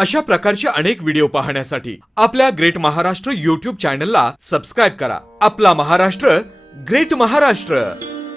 अशा प्रकारचे अनेक व्हिडिओ पाहण्यासाठी आपल्या ग्रेट महाराष्ट्र YouTube चॅनलला सबस्क्राईब करा। आपला महाराष्ट्र ग्रेट महाराष्ट्र।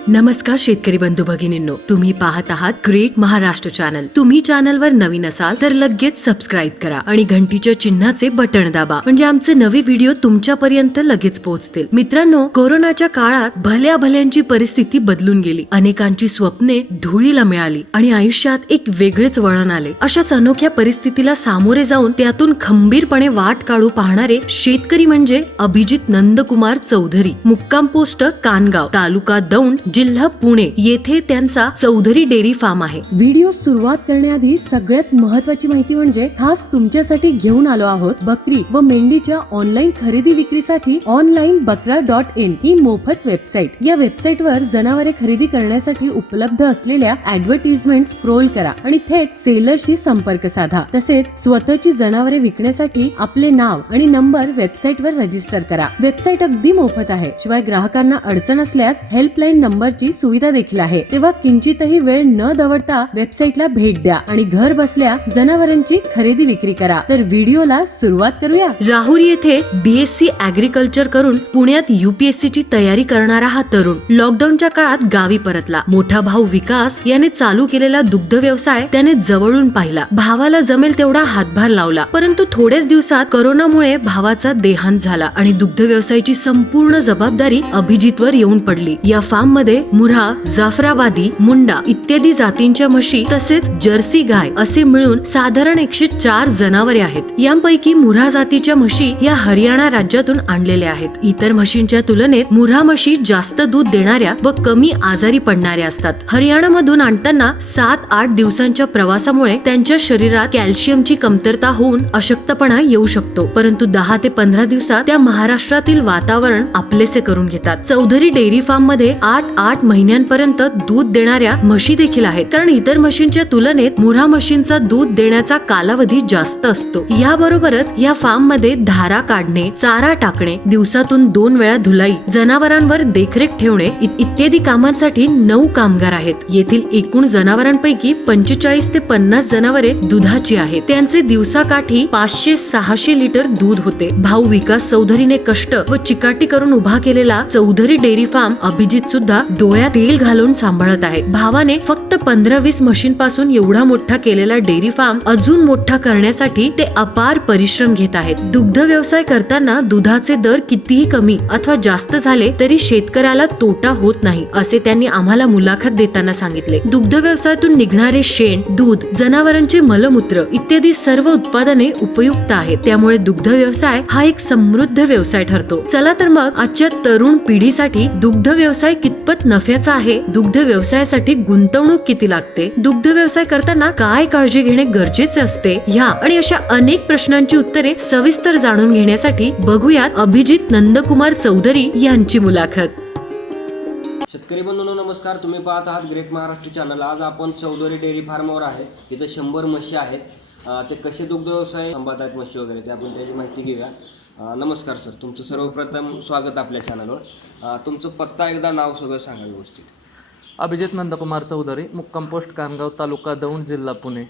नमस्कार शेतकरी बंधू भगिनींनो, तुम्ही पाहत आहात ग्रेट महाराष्ट्र चॅनल। तुम्ही चॅनलवर नवीन असाल तर लगेच सबस्क्राईब करा आणि घंटीच्या चिन्हाचे बटन दाबा, म्हणजे आमचे नवे व्हिडिओ तुमच्यापर्यंत लगेच पोहोचतील। मित्रांनो, कोरोनाच्या काळात भल्या भल्यांची परिस्थिती बदलून गेली, अनेकांची स्वप्ने धुळीला मिळाली आणि आयुष्यात एक वेगळेच वळण आले। अशाच अनोख्या परिस्थितीला सामोरे जाऊन त्यातून खंबीरपणे वाट काढू पाहणारे शेतकरी म्हणजे अभिजित नंदकुमार चौधरी, मुक्काम पोस्ट कानगाव, तालुका दौंड, जिल्हा पुणे येथे त्यांचा चौधरी डेअरी फार्म आहे। व्हिडिओ सुरुवात करण्याआधी सगळ्यात महत्त्वाची माहिती म्हणजे खास तुमच्यासाठी घेऊन आलो आहोत बकरी व मेंढीच्या ऑनलाईन खरेदी विक्रीसाठी onlinebakra.in ही मोफत वेबसाईट। या वेबसाईटवर जनावरे खरेदी करण्यासाठी उपलब्ध असलेल्या ऍडव्हर्टाइजमेंट स्क्रोल करा आणि थेट सेलरशी संपर्क साधा। तसेच स्वतःची जनावरे विकण्यासाठी आपले नाव आणि नंबर वेबसाईटवर रजिस्टर करा। वेबसाईट अगदी मोफत आहे, शिवाय ग्राहकांना अडचण असल्यास हेल्पलाईन नंबरची सुविधा देखील आहे। तेव्हा किंचितही वेळ न दवडता वेबसाईटला भेट द्या आणि घर बसल्या जनावरांची खरेदी विक्री करा। तर व्हिडिओला सुरुवात करूया। राहुरी येथे BSc ऍग्रीकल्चर करून पुण्यात UPSC ची तयारी करणारा हा तरुण लॉकडाऊनच्या काळात गावी परतला। मोठा भाऊ विकास याने चालू केलेला दुग्ध व्यवसाय त्याने जवळून पाहिला। भावाला जमेल तेवढा हातभार लावला, परंतु थोड्याच दिवसात कोरोनामुळे भावाचा देहांत झाला आणि दुग्ध व्यवसायाची संपूर्ण जबाबदारी अभिजितवर येऊन पडली। या फार्म मध्ये मुर्हा, जाफराबादी, मुंडा इत्यादी जातींच्या म्हशी तसेच जर्सी गाय असे मिळून साधारण 104 जनावरे आहेत। यांपैकी मुर्हा जातीच्या म्हशी या हरियाणा राज्यातून आणलेल्या आहेत। इतर म्हशींच्या तुलनेत मुर्हा म्हशी जास्त दूध देणाऱ्या व कमी आजारी पडणाऱ्या असतात। हरियाणामधून आणताना 7-8 दिवसांच्या प्रवासामुळे त्यांच्या शरीरात कॅल्शियमची कमतरता होऊन अशक्तपणा येऊ शकतो, परंतु 10 ते 15 दिवसात त्या महाराष्ट्रातील वातावरण आपलेसे करून घेतात। चौधरी डेअरी फार्म मध्ये 8 महिन्यांपर्यंत दूध देणाऱ्या म्हशी देखील आहेत, कारण इतर म्हशींच्या तुलनेत मुर्हा म्हशींचा दूध देण्याचा कालावधी जास्त असतो। याबरोबरच या फार्म मध्ये धारा काढणे, चारा टाकणे, दिवसातून 2 वेळा धुलाई, जनावरांवर देखरेख ठेवणे इत्यादी कामांसाठी 9 कामगार आहेत। येथील एकूण जनावरांपैकी 45 ते 50 जनावरे दुधाची आहेत। त्यांचे दिवसाकाठी 500-600 लिटर दूध होते। भाऊ विकास चौधरीने कष्ट व चिकाटी करून उभा केलेला चौधरी डेअरी फार्म अभिजित सुद्धा डोळ्यात तेल घालून सांभाळत आहे। भावाने फक्त 15-20 म्हशींपासून एवढा मोठा केलेला डेअरी फार्म अजून मोठा करण्यासाठी ते अपार परिश्रम घेत आहेत। दुग्ध व्यवसाय करताना दुधाचे दर कितीही कमी अथवा जास्त झाले तरी शेतकऱ्याला तोटा होत नाही, असे त्यांनी आम्हाला मुलाखत देताना सांगितले। दुग्ध व्यवसायातून निघणारे शेण, दूध, जनावरांचे मलमूत्र इत्यादी सर्व उत्पादने उपयुक्त आहेत, त्यामुळे दुग्ध व्यवसाय हा एक समृद्ध व्यवसाय ठरतो। चला तर मग आजच्या तरुण पिढीसाठी दुग्ध व्यवसाय कितपत नफ्याचा आहे, दुग्ध व्यवसायासाठी गुंतवणूक किती लागते, दुग्ध व्यवसाय करताना काय काळजी घेणे गरजेचे असते, ह्या आणि अशा अनेक प्रश्नांची उत्तरे सविस्तर जाणून घेण्यासाठी बघूयात अभिजित नंदकुमार चौधरी यांची मुलाखत। शेतकरी बंधूंनो नमस्कार, तुम्ही पाहत आहात ग्रेट महाराष्ट्र चॅनल। आज आपण चौधरी डेअरी फार्मवर आहे। इथं 100 म्हशी आहेत। ते कसे दुग्ध व्यवसाय सांभाळतात म्हशी वगैरे ते आपण त्याची माहिती घेऊया। नमस्कार सर, तुमचं सर्वप्रथम स्वागत आपल्या चॅनलवर। तुमचं पत्ता एकदा नाव सगळं सांगा व्यवस्थित। अभिजित नंदकुमार चौधरी, मुक्काम पोस्ट कानगाव, तालुका दौंड, जिल्हा पुणे।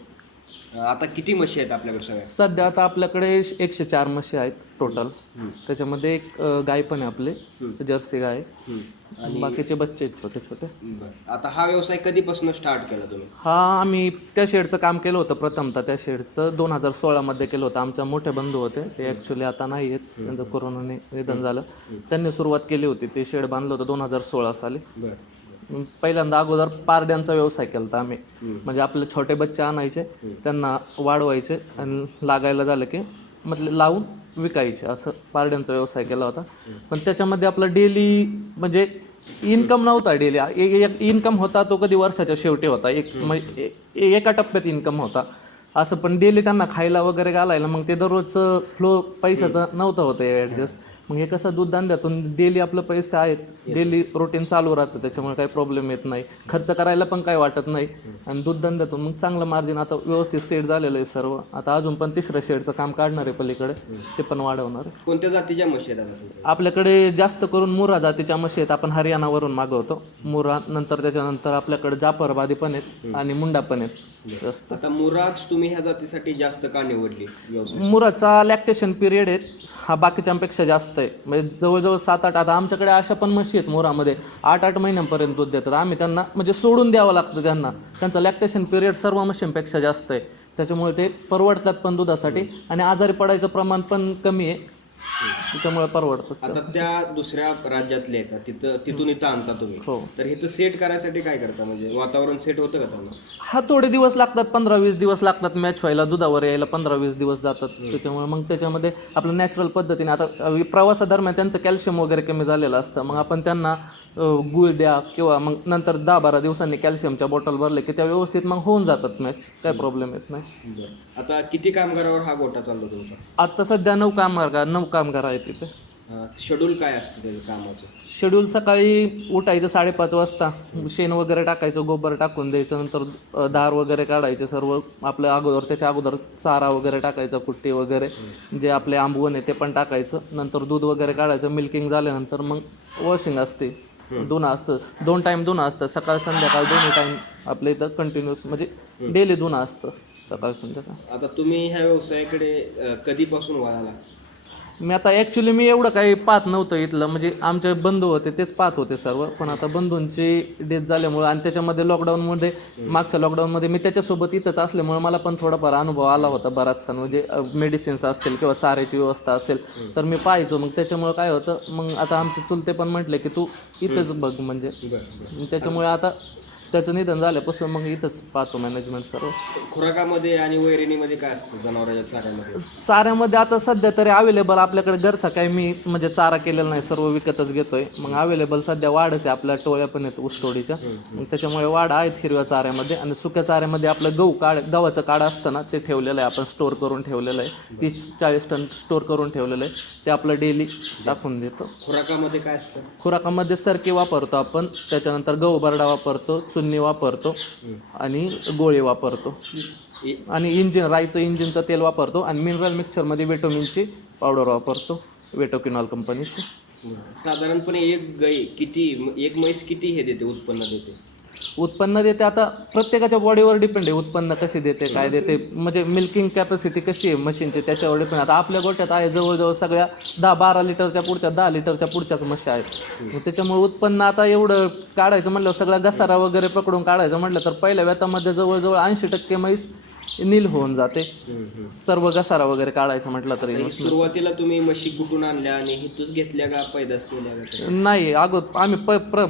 आता किती म्हशी आहेत आपल्याकडे सगळ्या? सध्या आता आपल्याकडे 104 म्हशी आहेत टोटल। त्याच्यामध्ये एक गाय पण आहे आपले, जर्सी गाय, आणि बाकीचे बच्चे आहेत छोटे छोटे। आता हा व्यवसाय कधीपासून स्टार्ट केला तुम्ही? हा आम्ही त्या शेडचं काम केलं होतं प्रथमतः। त्या शेडचं 2016 मध्ये केलं होतं। आमच्या मोठे बंधू होते, ते ॲक्च्युली आता नाही आहेत, त्यांचं कोरोनाने निधन झालं। त्यांनी सुरुवात केली होती, ते शेड बांधलं होतं 2016 साली। पहिल्यांदा अगोदर पारड्यांचा व्यवसाय केला होता आम्ही, म्हणजे आपले छोटे बच्चे आणायचे, त्यांना वाढवायचे आणि लागायला झालं की मतलब लावून विकायचे, असं पारड्यांचा व्यवसाय केला होता। पण त्याच्यामध्ये आपलं डेली म्हणजे इन्कम नव्हता। डेली इन्कम होता तो कधी वर्षाच्या शेवटी होता, एका टप्प्यात इन्कम होता असं। पण डेली त्यांना खायला वगैरे घालायला मग ते दररोजचं फ्लो पैशाचं नव्हतं होतं ॲडजस्ट। मग हे कसं दूध धंद्यातून डेली आपलं पैसे आहेत, डेली रुटीन चालू राहतं, त्याच्यामुळे काही प्रॉब्लेम येत नाही, खर्च करायला पण काही वाटत नाही. आणि दूध धंद्यातून मग चांगलं मार्जिन आता व्यवस्थित सेट झालेलं आहे सर्व. आता अजून पण 3रं शेडचं काम काढणार आहे पलीकडे, ते पण वाढवणार आहे. कोणत्या जातीच्या म्हशी आहेत आता तुमच्या? आपल्याकडे जास्त करून मुरा जातीच्या म्हशी आहेत, आपण हरियाणावरून मागवतो मुरा. नंतर त्याच्यानंतर आपल्याकडे जाफरबादी पण आहेत आणि मुंडा पण आहेत जास्त. आता मुराच तुम्ही ह्या जातीसाठी जास्त का निवडली व्यवसाय? मुराचा लॅक्टेशन पिरियड आहे हा बाकीच्यांपेक्षा जास्त आहे, म्हणजे जवळजवळ 7-8. आता आमच्याकडे अशा पण म्हशी आहेत मुरामध्ये 8-8 महिन्यांपर्यंत दूध देतात. आम्ही त्यांना म्हणजे सोडून द्यावं लागतं त्यांना, त्यांचा लॅक्टेशन पिरियड सर्व म्हशींपेक्षा जास्त आहे. त्याच्यामुळे ते परवडतात पण दुधासाठी आणि आजारी पडायचं प्रमाण पण कमी आहे, त्याच्यामुळे परवडतात. आता त्या दुसऱ्या राज्यातले येतात तिथून इथं आणता तुम्ही, हो. तर इथं सेट करायसाठी काय करता? म्हणजे वातावरण सेट होतं का त्यांना? हा थोडे दिवस लागतात, 15-20 दिवस लागतात मॅच व्हायला, दुधावर यायला 15-20 दिवस जातात. त्याच्यामुळे मग त्याच्यामध्ये आपलं नॅचरल पद्धतीने, आता प्रवासादरम्यान त्यांचं कॅल्शियम वगैरे कमी झालेलं असतं, मग आपण त्यांना गुळ द्या किंवा मग नंतर 10-12 दिवसांनी कॅल्शियमच्या बॉटल भरले की त्या व्यवस्थित मग होऊन जातात मॅच, काय प्रॉब्लेम येत नाही. आता किती कामगारावर हा गोठा चालतो तुमचा? आता सध्या 9 कामगार आहेत तिथे. शेड्यूल काय असतं त्याचं कामाचं? शेड्यूल सकाळी उठायचं 5:30 वाजता, शेण वगैरे टाकायचं, गोबर टाकून द्यायचं, नंतर धार वगैरे काढायचे सर्व आपल्या त्याच्या अगोदर चारा वगैरे टाकायचा, कुट्टी वगैरे जे आपले आंबवण आहे ते पण टाकायचं, नंतर दूध वगैरे काढायचं. मिल्किंग झाल्यानंतर मग वॉशिंग असते, धुणं असतं, 2 टाईम धुणं असतं, सकाळ संध्याकाळ दोन्ही टाईम आपल्या इथं कंटिन्यूस म्हणजे डेली धुणं असतं सकाळ संध्याकाळ. आता तुम्ही ह्या व्यवसायाकडे कधीपासून वळाला? मी आता ॲक्च्युली मी एवढं काही पाहत नव्हतं इथलं, म्हणजे आमचे बंधू होते तेच पाहत होते सर्व, पण आता बंधूंची डेथ झाल्यामुळे आणि त्याच्यामध्ये लॉकडाऊनमध्ये, मागच्या लॉकडाऊनमध्ये मी त्याच्यासोबत इथंच असल्यामुळे मला पण थोडाफार अनुभव आला होता बराचसा, म्हणजे मेडिसिन्स असतील किंवा चाऱ्याची व्यवस्था असेल तर मी पाहायचो. मग त्याच्यामुळे काय होतं, मग आता आमचे चुलते पण म्हटले की तू इथंच बघ, म्हणजे त्याच्यामुळे आता त्याचं निधन झाल्यापासून मग इथंच पाहतो मॅनेजमेंट सर्व. खुराकामध्ये आणि वैरणीमध्ये काय असतं जनावरांच्या चाऱ्यामध्ये? चाऱ्यामध्ये आता सध्या तरी अवेलेबल आपल्याकडे घरचा काही मी म्हणजे चारा केलेला नाही, सर्व विकतच घेतोय. मग अवेलेबल सध्या वाढच आहे, आपल्या टोळ्या पण आहेत ऊसतोडीच्या, मग त्याच्यामुळे वाढ आहेत हिरव्या चाऱ्यामध्ये. आणि सुक्या चाऱ्यामध्ये आपलं गव्हाचं काढ असतं ना, ते ठेवलेलं आहे आपण, स्टोअर करून ठेवलेलं आहे, 30-40 टन स्टोअर करून ठेवलेलं आहे, ते आपलं डेली टाकून देतो. खुराकामध्ये काय असतं? खुराकामध्ये सरकी वापरतो आपण, त्याच्यानंतर गहू बरडा वापरतो, चुन्नी वापरतो आणि गोळी वापरतो आणि राईचं इंजिनचं तेल वापरतो आणि मिनरल मिक्सचरमध्ये वेटोमिनची पावडर वापरतो, वेटोकिनॉल कंपनीची. साधारणपणे एक म्हैस किती हे देते, उत्पन्न देते? उत्पन्न देते आता प्रत्येकाच्या बॉडीवर डिपेंड आहे, उत्पन्न कशी देते काय देते, म्हणजे मिल्किंग कॅपॅसिटी कशी आहे मशीनची त्याच्यावर डिपेंड. आता आपल्या गोट्यात आहे जवळजवळ सगळ्या 10-12 लिटरच्या पुढच्या, 10 लिटरच्या पुढच्याच म्हशी आहेत. मग त्याच्यामुळे उत्पन्न आता एवढं काढायचं म्हटलं, सगळा घसारा वगैरे पकडून काढायचं म्हटलं तर पहिल्या वेतामध्ये जवळजवळ 80% म्हैस नील होऊन जाते, सर्व घसारा वगैरे काढायचं म्हटलं तरी. सुरुवातीला तुम्ही म्हशी कुठून आणल्या आणि हिथूच घेतल्या का पैदास केल्या का? नाही, आम्ही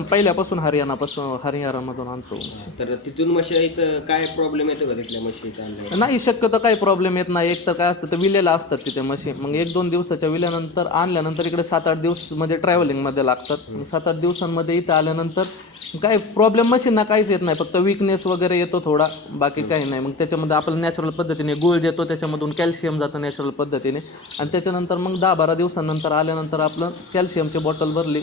पहिल्यापासून हरियाणामधून आणतो. तर तिथून म्हशी इथं काय प्रॉब्लेम येतो का तिथल्या म्हशी इथं आणल्या? नाही, शक्यतो काही प्रॉब्लेम येत नाही. एक तर काय असतं, तर विलेला असतात तिथे म्हशी, मग 1-2 दिवसाच्या विल्यानंतर आणल्यानंतर इकडे 7-8 दिवस म्हणजे ट्रॅव्हलिंगमध्ये लागतात. 7-8 दिवसांमध्ये इथं आल्यानंतर काय प्रॉब्लेम मशीनना काहीच येत नाही, फक्त विकनेस वगैरे येतो थोडा, बाकी काही नाही. मग त्याच्यामध्ये आपण नॅचरल पद्धतीने गुळ देतो, त्याच्यामधून कॅल्शियम जातं नॅचरल पद्धतीने, आणि त्याच्यानंतर मग 10-12 दिवसांनंतर आल्यानंतर आपलं कॅल्शियमची बॉटल भरली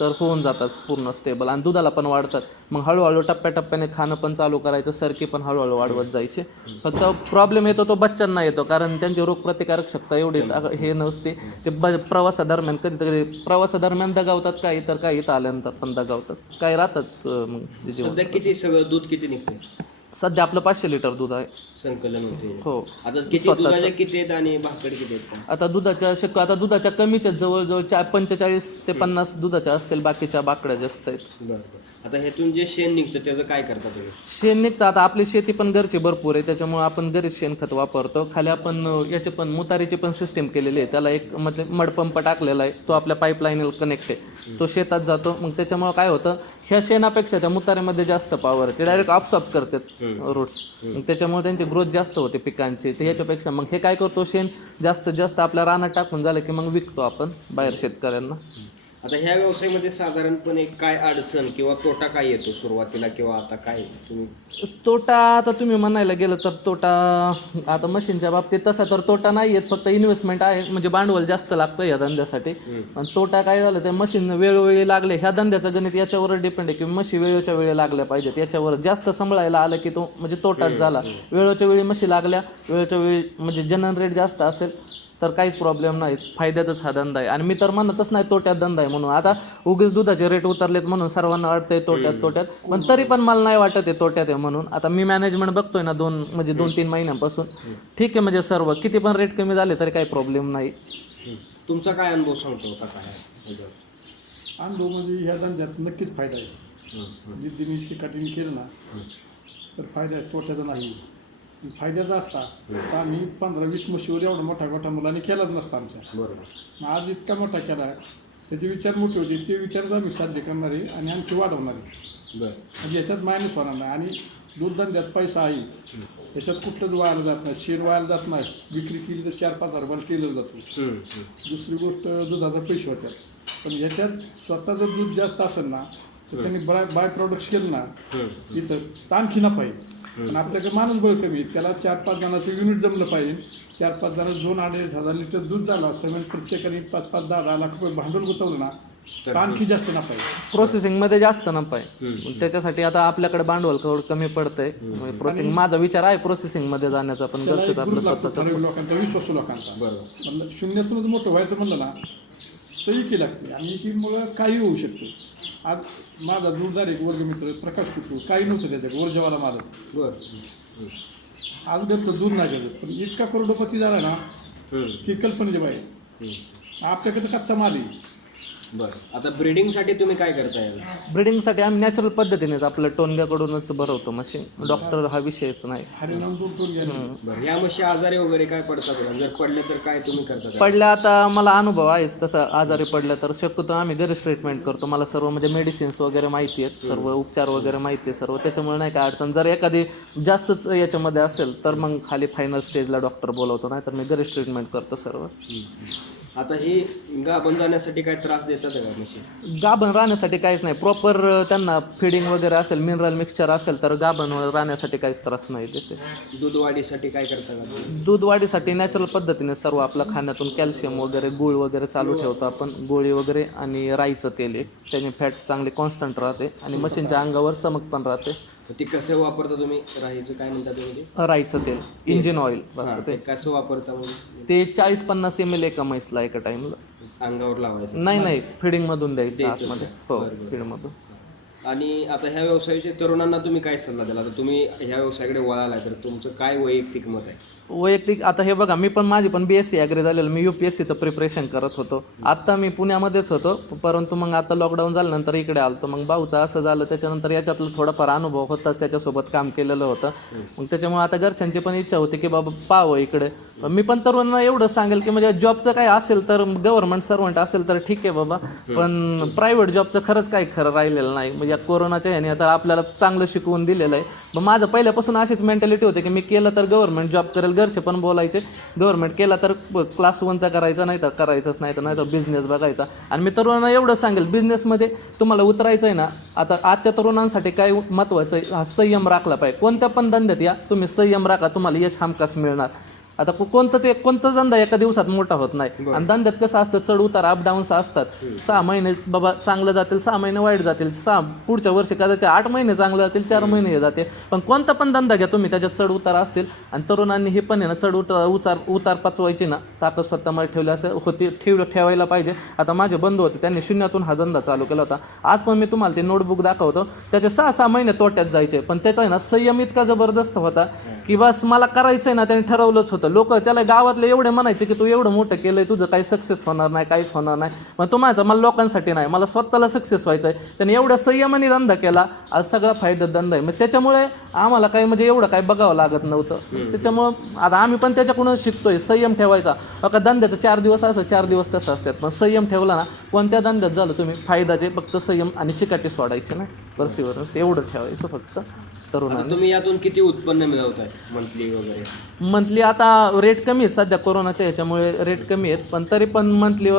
तर होऊन जातात पूर्ण स्टेबल आणि दुधाला पण वाढतात. मग हळूहळू टप्प्याटप्प्याने खाणं पण चालू करायचं, सरकी पण हळूहळू वाढवत जायचे. फक्त प्रॉब्लेम येतो तो बच्चांना येतो, कारण त्यांची रोगप्रतिकारक शक्ती एवढी हे नसते. ते प्रवासादरम्यान कधीतरी प्रवासादरम्यान दगावतात, काही तर काही इथं आल्यानंतर पण दगावतात, काही राहतात. मग सध्या किती सगळं दूध किती निघते? सध्या आपलं 500 लिटर दूध आहे संकलन होते. हो. आता किती दुधाच्या किती आहेत आणि भाकड किती आहेत? आता दुधाच्या कमीच्या जवळजवळ 45 ते 50 दुधाच्या असतील, बाकीच्या बाकड्या जास्त आहेत. बरं. आता ह्यातून जे शेण निघतं त्याचं काय करता तुम्ही? शेण निघतं, आता आपली शेती पण घरची भरपूर आहे, त्याच्यामुळे आपण घरीच शेणखत वापरतो. खाली आपण याचे पण मुतारीची पण सिस्टीम केलेली आहे, त्याला एक मतलब मडपंप टाकलेला आहे, तो आपल्या पाईपलाईनला कनेक्ट आहे, तो शेतात जातो. मग त्याच्यामुळे काय होतं, ह्या शेणापेक्षा त्या मुतारीमध्ये जास्त पॉवर आहे, ते डायरेक्ट ऑब्सॉर्ब करतात रूट्स, मग त्याच्यामुळे त्यांची ग्रोथ जास्त होते पिकांची. तर ह्याच्यापेक्षा मग हे काय करतो, शेण जास्तीत जास्त आपल्या रानात टाकून झालं की मग विकतो आपण बाहेर शेतकऱ्यांना. आता ह्या व्यवसायामध्ये साधारणपणे काय अडचण किंवा तोटा काय येतो सुरुवातीला किंवा आता काय तुम्ही? तोटा आता तुम्ही म्हणायला गेलं तर तोटा आता मशीनच्या बाबतीत तसा तर तोटा नाही येत, फक्त इन्व्हेस्टमेंट आहे, म्हणजे भांडवल जास्त लागतं या धंद्यासाठी. आणि तोटा काय झालं ते मशीन वेळोवेळी लागले, ह्या धंद्याचं गणित याच्यावर डिपेंड आहे की मशी वेळेच्या वेळी लागल्या पाहिजेत, याच्यावर जास्त सांभाळायला आलं की तो म्हणजे तोटाच झाला. वेळेच्या वेळी मशी लागल्या, वेळेच्या वेळी म्हणजे जनरल रेट जास्त असेल तर काहीच प्रॉब्लेम नाही, फायद्यातच हा धंदा आहे. आणि मी तर म्हणतच नाही तोट्यात धंदा आहे म्हणून. आता उगीच दुधाचे रेट उतरलेत म्हणून सर्वांना वाटतंय तोट्यात, पण तरी पण मला नाही वाटत आहे तोट्यात आहे म्हणून. आता मी मॅनेजमेंट बघतोय ना 2-3 महिन्यांपासून, ठीक आहे, म्हणजे सर्व किती पण रेट कमी झाले तरी काही प्रॉब्लेम नाही. तुमचा काय अनुभव सांगतो होता काय? अनुभव म्हणजे ह्या धंद्यात नक्कीच फायदा आहे. जिद्दीने कटिंग केलं ना तर फायदा आहे, तोट्याचा नाही. फायद्याचा असता तर आम्ही 15-20 म्हशीवर एवढा मोठा मुलांनी केलाच नसता आमच्या. बरोबर. आज इतका मोठा केला, त्याचे विचार मोठे होते, ते विचारच आम्ही साध्य करणारे आणि आणखी वाढवणारे. बरं. म्हणजे याच्यात मायनस होणार नाही. आणि दूध धंद्यात पैसा आहे, याच्यात कुठलंच वायाला जात नाही, शेर वायाला जात नाही. विक्री केली तर 4-5 रुपयाला केलं जातो. दुसरी गोष्ट दुधाचा पैसे होतात. पण याच्यात स्वतःचं दूध जास्त असेल ना तर त्यांनी बाय प्रॉडक्ट्स केलं ना इथं तर आणखी नफा आहे. पण आपल्याकडे माणूस बळ कमी, त्याला 4-5 जणांचं युनिट जमलं पाहिजे. 4-5 जण 2-2.5 हजार लिटर दूध झालं, सगळ्यांनी प्रत्येकाने 5-10 लाख रुपये भांडवल गुंतवलं ना तर आणखी जास्त नफा आहे. प्रोसेसिंगमध्ये जास्त नफा आहे, त्याच्यासाठी आता आपल्याकडे भांडवल कमी पडतंय. प्रोसेसिंग माझा विचार आहे प्रोसेसिंगमध्ये जाण्याचा, पण गरजेचं आपलं स्वतःचं. लोकांचा विश्वासू लोकांचा. बरोबर. पण शून्यातूनच मोठं व्हायचं म्हणलं ना तर इकी लागते आणि इकीमुळं काही होऊ शकतं. आज माझा दूरदार एक वर्गमित्र प्रकाश कुटू, काही नव्हतं त्याच्या ऊर्जेवाला माझं. बरं. आज घरचं दूध नाही गेलं, पण इतका करोडपती झाला ना की कल्पनेचे बाहेर. आपल्याकडे कच्चा माल आहे. बरं. आता ब्रीडिंगसाठी तुम्ही काय करताय? ब्रिडिंगसाठी आम्ही नॅचरल पद्धतीनेच आपलं टोनग्याकडूनच भरवतो मशीन, डॉक्टर हा विषयच नाही. हरिनाम दूध टोन घ्या. बरं. या म्हशी आजारी वगैरे काय पडतात का? जर पडले तर काय तुम्ही करता? पडल्या आता मला अनुभव आहेच तसा, आजारी पडल्या तर शक्यतो आम्ही घरीच ट्रीटमेंट करतो. मला सर्व म्हणजे मेडिसिन्स वगैरे माहिती आहेत, सर्व उपचार वगैरे माहिती आहे सर्व, त्याच्यामुळे नाही काय अडचण. जर एखादी जास्तच याच्यामध्ये असेल तर मग खाली फायनल स्टेजला डॉक्टर बोलवतो, नाही तर मी घरीच ट्रीटमेंट करतो सर्व. आता ही गाभण जाण्यासाठी काय त्रास देतात का म्हशी? गाभण राहण्यासाठी काहीच नाही, प्रॉपर त्यांना फिडिंग वगैरे असेल, मिनरल मिक्सचर असेल तर गाभण राहण्यासाठी काहीच त्रास नाही देते. दूध वाढीसाठी काय करता का? दूध वाढीसाठी नॅचरल पद्धतीने सर्व आपल्या खाण्यातून कॅल्शियम वगैरे, गूळ वगैरे चालू ठेवतो आपण, गोळी वगैरे आणि राईचं तेल एक, त्याने फॅट चांगली कॉन्स्टंट राहते आणि मशीनच्या अंगावर चमक पण राहते. ते कसं वापरता तुम्ही? राहायचं काय म्हणता तुम्ही? राईचं तेल, इंजिन ऑइल. ते कसं वापरता म्हणजे? ते 40-50 ml एका म्हैसला एका टाइमला. अंगावर लावायचं? नाही, फिडिंगमधून द्यायचं आतमध्ये. हो, फिडमधून. आणि आता ह्या व्यवसायाच्या तरुणांना तुम्ही काय सल्ला द्याल? आता तुम्ही ह्या व्यवसायाकडे वळाला तर तुमचं काय वैयक्तिक मत आहे? वैयक्तिक आता हे बघा, माझी पण BSc ॲग्री झालेलं, मी UPSCचं प्रिपरेशन करत होतो. आत्ता मी पुण्यामध्येच होतो, परंतु मग आता लॉकडाऊन झाल्यानंतर इकडे आलो. मग भाऊचं असं झालं, त्याच्यानंतर याच्यातलं थोडाफार अनुभव होताच, त्याच्यासोबत काम केलेलं होतं. मग त्याच्यामुळे आता घरच्यांची पण इच्छा होती की बाबा पाहावं इकडे. मी पण तरुणांना एवढं सांगेल की म्हणजे जॉबचं काय असेल तर गव्हर्नमेंट सर्वंट असेल तर ठीक आहे बाबा, पण प्रायव्हेट जॉबचं खरंच काही खरं राहिलेलं नाही. म्हणजे कोरोनाच्या ह्याने आता आपल्याला चांगलं शिकवून दिलेलं आहे. मग माझं पहिल्यापासून अशीच मेंटॅलिटी होती की मी केलं तर गव्हर्नमेंट जॉब करेल. घरचे पण बोलायचे गव्हर्नमेंट केला तर क्लास 1चा करायचा, नाही तर करायचंच नाही तर बिझनेस बघायचा. आणि मी तरुणांना एवढं सांगेल, बिझनेसमध्ये तुम्हाला उतरायचं आहे ना, आता आजच्या तरुणांसाठी काय महत्त्वाचं आहे, हा संयम राखला पाहिजे. कोणत्या पण धंद्यात या तुम्ही संयम राखा, तुम्हाला यश हमखास मिळणार. आता कोणताच धंदा एका दिवसात मोठा होत नाही. आणि धंद्यात कसं असतं, चढ उतार अपडाऊन्स असतात. 6 महिने बाबा चांगलं जातील, 6 महिने वाईट जातील, पुढच्या वर्षी कदाचित 8 महिने चांगलं जातील, 4 महिने हे जाते. पण कोणता पण धंदा घ्या तुम्ही, त्याच्यात चढ उतार असतील. आणि तरुणांनी हे पण आहे ना, चढ उतार पचवायची ना ताकद स्वतःमध्ये ठेवली असं ठेवायला पाहिजे. आता माझे बंधू होते, त्यांनी शून्यातून हा धंदा चालू केला होता. आज पण मी तुम्हाला ते नोटबुक दाखवतो, त्याचे 6 महिने तोट्यात जायचे, पण त्याचा आहे ना संयम इतका जबरदस्त होता की बस मला करायचं आहे ना, त्यांनी ठरवलंच होतं. लोक त्याला गावातले एवढे म्हणायचे की तू एवढं मोठं केलंय, तुझं काही सक्सेस होणार नाही, काहीच होणार नाही. पण तो म्हणायचा मला लोकांसाठी नाही, मला स्वतःला सक्सेस व्हायचं आहे. त्याने एवढ्या संयमाने धंदा केला, आज सगळा फायदा धंदा आहे. मग त्याच्यामुळे आम्हाला काही म्हणजे एवढं काही बघावं लागत नव्हतं. त्याच्यामुळं आता आम्ही पण त्याच्याकडूनच शिकतोय संयम ठेवायचा. बघा धंद्याचं 4 दिवस असं 4 दिवस तसं असतात, पण संयम ठेवला ना कोणत्या धंद्यात झालं तुम्ही फायद्याचे, फक्त संयम आणि चिकाटी सोडायचे ना, वरसीवर एवढं ठेवायचं फक्त. तरुणांनी. आता तुम्ही यातून किती उत्पन्न मिळवताय मंथली वगैरे? मंथली आता रेट कमी आहेत सध्या कोरोनाच्या ह्याच्यामुळे रेट कमी आहेत, पण तरी पण मंथली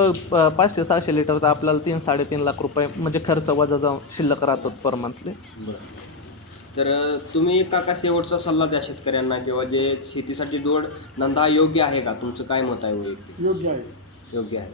500-600 लिटरचा आपल्याला 3-3.5 लाख रुपये म्हणजे खर्च वजा जाऊन शिल्लक राहतो पर मंथली. बरं. तर तुम्ही काका शेवटचा सल्ला द्या शेतकऱ्यांना, किंवा जे शेतीसाठी जोड धंदा योग्य आहे का? तुमचं काय मत आहे वैयक्तिक? योग्य आहे. योग्य आहे.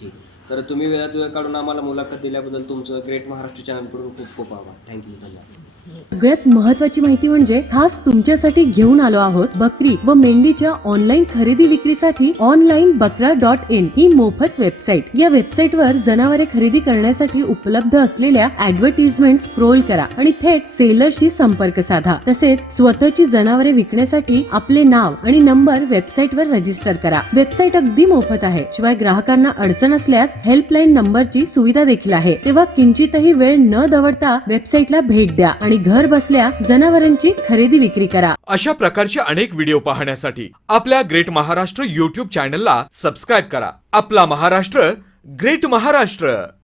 ठीक. तर तुम्ही वेळात वेळ काढून आम्हाला मुलाखत दिल्याबद्दल तुमचं ग्रेट महाराष्ट्र चॅनलकडून खूप खूप आभार. थँक्यू. धन्यवाद. सगळ्यात महत्त्वाची माहिती म्हणजे खास तुमच्यासाठी घेऊन आलो आहोत बकरी व मेंढीच्या ऑनलाईन खरेदी विक्रीसाठी onlinebakra.in ही मोफत वेबसाईट. या वेबसाईटवर जनावरे खरेदी करण्यासाठी उपलब्ध असलेल्या ऍडव्हर्टिजमेंट स्क्रोल करा आणि थेट सेलरशी संपर्क साधा. तसेच स्वतःची जनावरे विकण्यासाठी आपले नाव आणि नंबर वेबसाईटवर रजिस्टर करा. वेबसाईट अगदी मोफत आहे. शिवाय ग्राहकांना अडचण असल्यास हेल्पलाईन नंबरची सुविधा देखील आहे. तेव्हा किंचितही वेळ न दवडता वेबसाईटला भेट द्या आणि घर बसल्या जनावरांची खरेदी विक्री करा. अशा प्रकारचे अनेक व्हिडिओ पाहण्यासाठी आपल्या ग्रेट महाराष्ट्र YouTube चॅनलला सबस्क्राईब करा. आपला महाराष्ट्र, ग्रेट महाराष्ट्र.